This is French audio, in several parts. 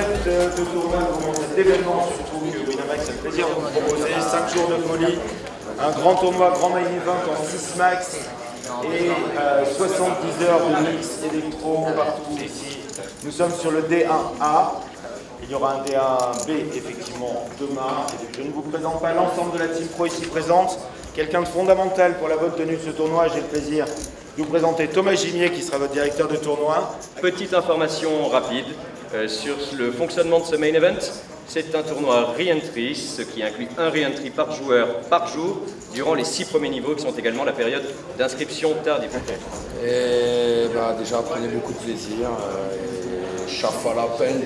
concept de tournoi, d'événement surtout que Winamax a le plaisir de vous proposer, 5 jours de folie, un grand tournoi, grand main event en 6 max et 70 heures de mix électro partout ici. Nous sommes sur le D1A, il y aura un D1B effectivement demain. Je ne vous présente pas l'ensemble de la team pro ici présente, quelqu'un de fondamental pour la bonne tenue de ce tournoi. J'ai le plaisir de vous présenter Thomas Gimier qui sera votre directeur de tournoi. Petite information rapide sur le fonctionnement de ce main event. C'est un tournoi re-entry, ce qui inclut un re-entry par joueur par jour durant les 6 premiers niveaux qui sont également la période d'inscription tardive. Et bah, déjà prenez beaucoup de plaisir et chauffe à la peine.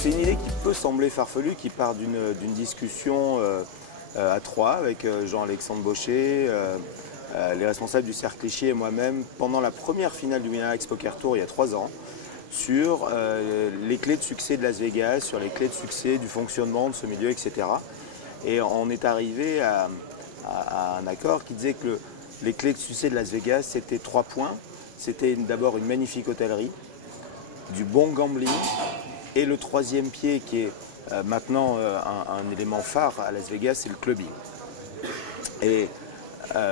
C'est une idée qui peut sembler farfelue, qui part d'une discussion à trois avec Jean-Alexandre Baucher, les responsables du Cercle Clichy et moi-même pendant la première finale du Winamax Poker Tour il y a 3 ans sur les clés de succès de Las Vegas, sur les clés de succès du fonctionnement de ce milieu, etc. Et on est arrivé à un accord qui disait que les clés de succès de Las Vegas, c'était 3 points. C'était d'abord une magnifique hôtellerie, du bon gambling, et le troisième pied qui est maintenant un élément phare à Las Vegas, c'est le clubbing. Et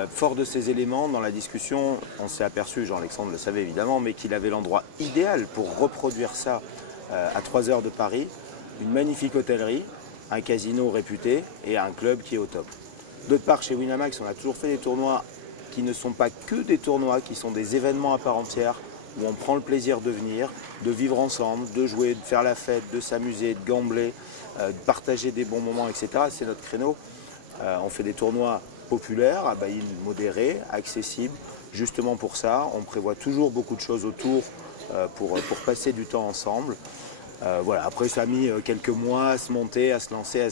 fort de ces éléments, dans la discussion, on s'est aperçu, Jean-Alexandre le savait évidemment, mais qu'il avait l'endroit idéal pour reproduire ça à 3 heures de Paris, une magnifique hôtellerie, un casino réputé et un club qui est au top. D'autre part, chez Winamax, on a toujours fait des tournois qui ne sont pas que des tournois, qui sont des événements à part entière, où on prend le plaisir de venir, de vivre ensemble, de jouer, de faire la fête, de s'amuser, de gambler, de partager des bons moments, etc. C'est notre créneau. On fait des tournois populaires, à buy-in modéré, accessibles. Justement pour ça, on prévoit toujours beaucoup de choses autour pour passer du temps ensemble. Voilà. Après, ça a mis quelques mois à se monter, à se lancer,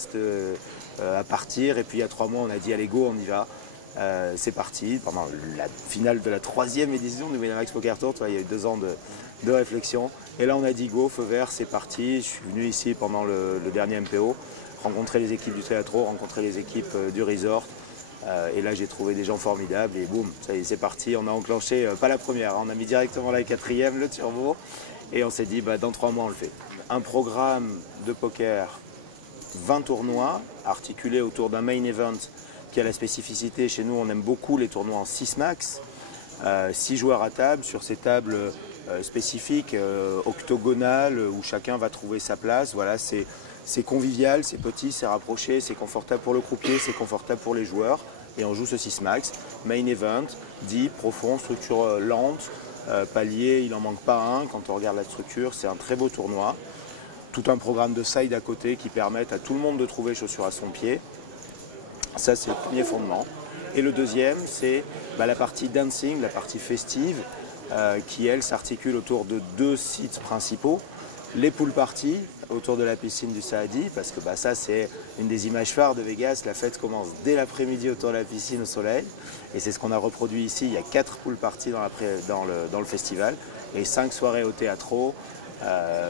à partir. Et puis il y a 3 mois, on a dit allez go, on y va. C'est parti pendant la finale de la 3e édition du Winamax Poker Tour. Il y a eu 2 ans de réflexion. Et là, on a dit go, feu vert, c'est parti. Je suis venu ici pendant le dernier MPO, rencontrer les équipes du Teatro, rencontrer les équipes du Resort. Et là, j'ai trouvé des gens formidables et boum, ça y est, c'est parti. On a enclenché, pas la première, on a mis directement la 4e, le turbo. Et on s'est dit, bah, dans 3 mois, on le fait. Un programme de poker, 20 tournois, articulés autour d'un main event qui a la spécificité, chez nous on aime beaucoup les tournois en 6 max, 6 joueurs à table, sur ces tables spécifiques, octogonales, où chacun va trouver sa place. Voilà, c'est convivial, c'est petit, c'est rapproché, c'est confortable pour le croupier, c'est confortable pour les joueurs. Et on joue ce 6 max, main event, deep, profond, structure lente, palier, il n'en manque pas un. Quand on regarde la structure, c'est un très beau tournoi. Tout un programme de side à côté qui permettent à tout le monde de trouver chaussure à son pied. Ça, c'est le premier fondement. Et le deuxième, c'est la partie dancing, la partie festive, qui, elle, s'articule autour de 2 sites principaux. Les pool parties autour de la piscine du Saadi, parce que ça, c'est une des images phares de Vegas. La fête commence dès l'après-midi autour de la piscine au soleil. Et c'est ce qu'on a reproduit ici. Il y a 4 pool parties dans le festival et 5 soirées au Teatro.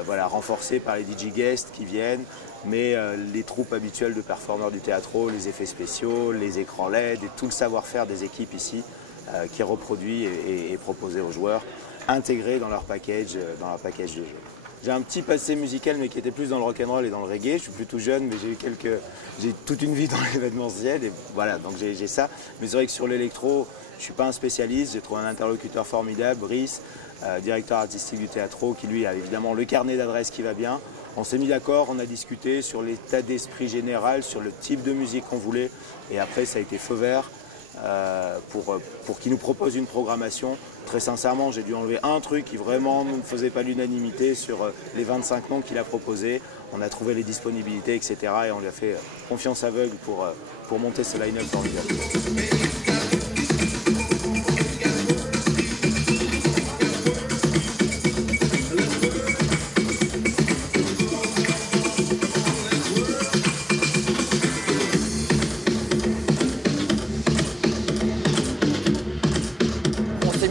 Voilà, renforcées par les DJ guests qui viennent, mais les troupes habituelles de performeurs du Teatro, les effets spéciaux, les écrans LED et tout le savoir-faire des équipes ici qui est reproduit et proposé aux joueurs, intégrés dans leur package de jeu. J'ai un petit passé musical, mais qui était plus dans le rock'n'roll et dans le reggae. Je suis plus tout jeune, mais j'ai toute une vie dans l'événementiel, et voilà, donc j'ai ça. Mais c'est vrai que sur l'électro, je ne suis pas un spécialiste. J'ai trouvé un interlocuteur formidable, Brice, directeur artistique du Teatro, qui lui a évidemment le carnet d'adresses qui va bien. On s'est mis d'accord, on a discuté sur l'état d'esprit général, sur le type de musique qu'on voulait, et après ça a été feu vert. pour qu'il nous propose une programmation. Très sincèrement, j'ai dû enlever un truc qui vraiment ne faisait pas l'unanimité sur les 25 noms qu'il a proposés. On a trouvé les disponibilités, etc. et on lui a fait confiance aveugle pour monter ce line-up formidable.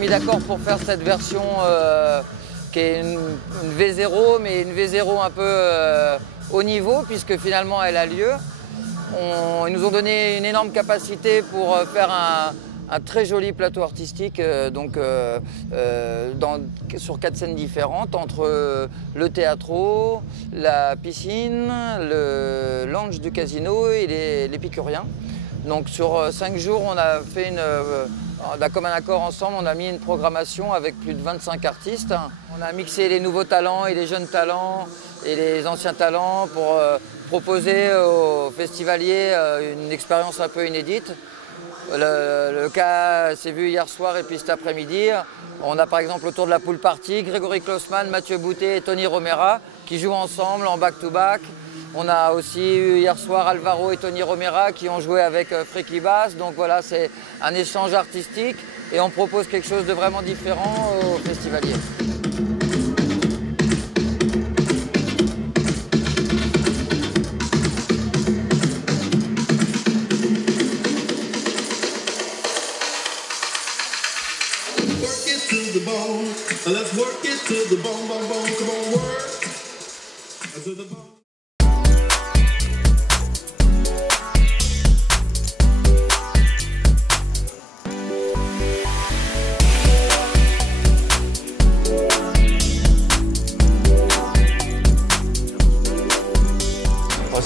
D'accord pour faire cette version qui est une V0, mais une V0 un peu haut niveau, puisque finalement elle a lieu. Ils nous ont donné une énorme capacité pour faire un très joli plateau artistique sur 4 scènes différentes, entre le théâtre, la piscine, le lounge du casino et l'épicurien. Donc sur 5 jours, on a fait comme un accord ensemble, on a mis une programmation avec plus de 25 artistes. On a mixé les nouveaux talents et les jeunes talents et les anciens talents pour proposer aux festivaliers une expérience un peu inédite. Le cas s'est vu hier soir et puis cet après-midi. On a par exemple autour de la pool party Grégory Klossman, Mathieu Boutet et Tony Romera qui jouent ensemble en back-to-back. On a aussi eu hier soir Alvaro et Tony Romera qui ont joué avec Freaky Bass. Donc voilà, c'est un échange artistique et on propose quelque chose de vraiment différent aux festivaliers.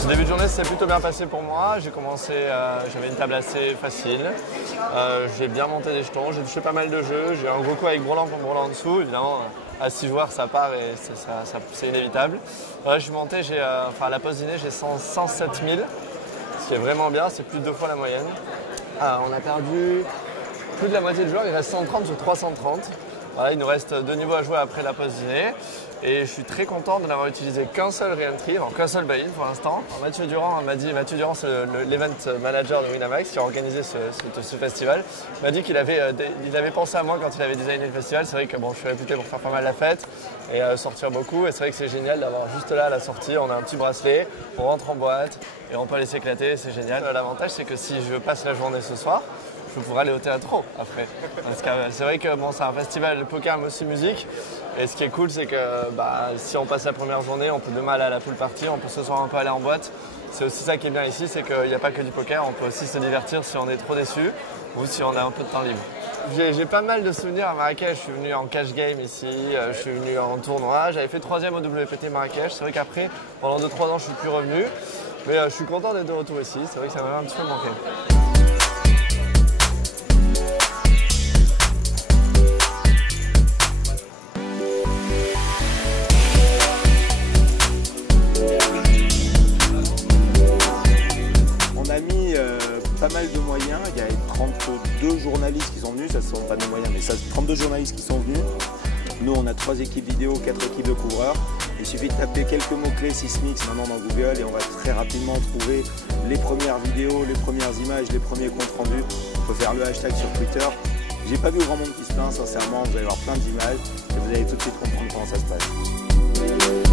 Ce début de journée s'est plutôt bien passé pour moi. J'ai commencé, j'avais une table assez facile. J'ai bien monté des jetons, j'ai touché pas mal de jeux. J'ai eu un gros coup avec Broland pour Broland en dessous. Évidemment, à 6 joueurs, ça part et c'est inévitable. Je suis monté, à la pause dîner, j'ai 107 000, ce qui est vraiment bien, c'est plus de 2 fois la moyenne. On a perdu plus de la moitié de joueurs, il reste 130 sur 330. Voilà, il nous reste 2 niveaux à jouer après la pause dîner. Et je suis très content de n'avoir utilisé qu'un seul re-entry, alors qu'un seul buy-in pour l'instant. Mathieu Durand m'a dit, Mathieu Durand c'est l'event manager de Winamax qui a organisé ce festival, m'a dit qu'il avait pensé à moi quand il avait designé le festival. C'est vrai que bon, je suis réputé pour faire pas mal la fête et sortir beaucoup. Et c'est vrai que c'est génial d'avoir juste là à la sortie, on a un petit bracelet, on rentre en boîte et on peut aller s'éclater, c'est génial. L'avantage c'est que si je passe la journée ce soir, je pourrais aller au théâtre après. Parce que c'est vrai que bon, c'est un festival de poker mais aussi musique. Et ce qui est cool, c'est que si on passe la première journée, on peut demain aller à la pool party, on peut ce soir un peu aller en boîte. C'est aussi ça qui est bien ici, c'est qu'il n'y a pas que du poker, on peut aussi se divertir si on est trop déçu ou si on a un peu de temps libre. J'ai pas mal de souvenirs à Marrakech, je suis venu en cash game ici, je suis venu en tournoi, j'avais fait 3e au WPT Marrakech. C'est vrai qu'après, pendant 2-3 ans, je suis plus revenu. Mais je suis content d'être de retour ici, c'est vrai que ça m'avait un petit peu manqué. Pas mal de moyens, il y a 32 journalistes qui sont venus, ça ne sont pas des moyens, mais ça 32 journalistes qui sont venus. Nous on a 3 équipes vidéo, 4 équipes de couvreurs. Il suffit de taper quelques mots-clés Sismix maintenant dans Google et on va très rapidement trouver les premières vidéos, les premières images, les premiers comptes rendus. On peut faire le hashtag sur Twitter. J'ai pas vu grand monde qui se plaint, sincèrement, vous allez voir plein d'images et vous allez tout de suite comprendre comment ça se passe.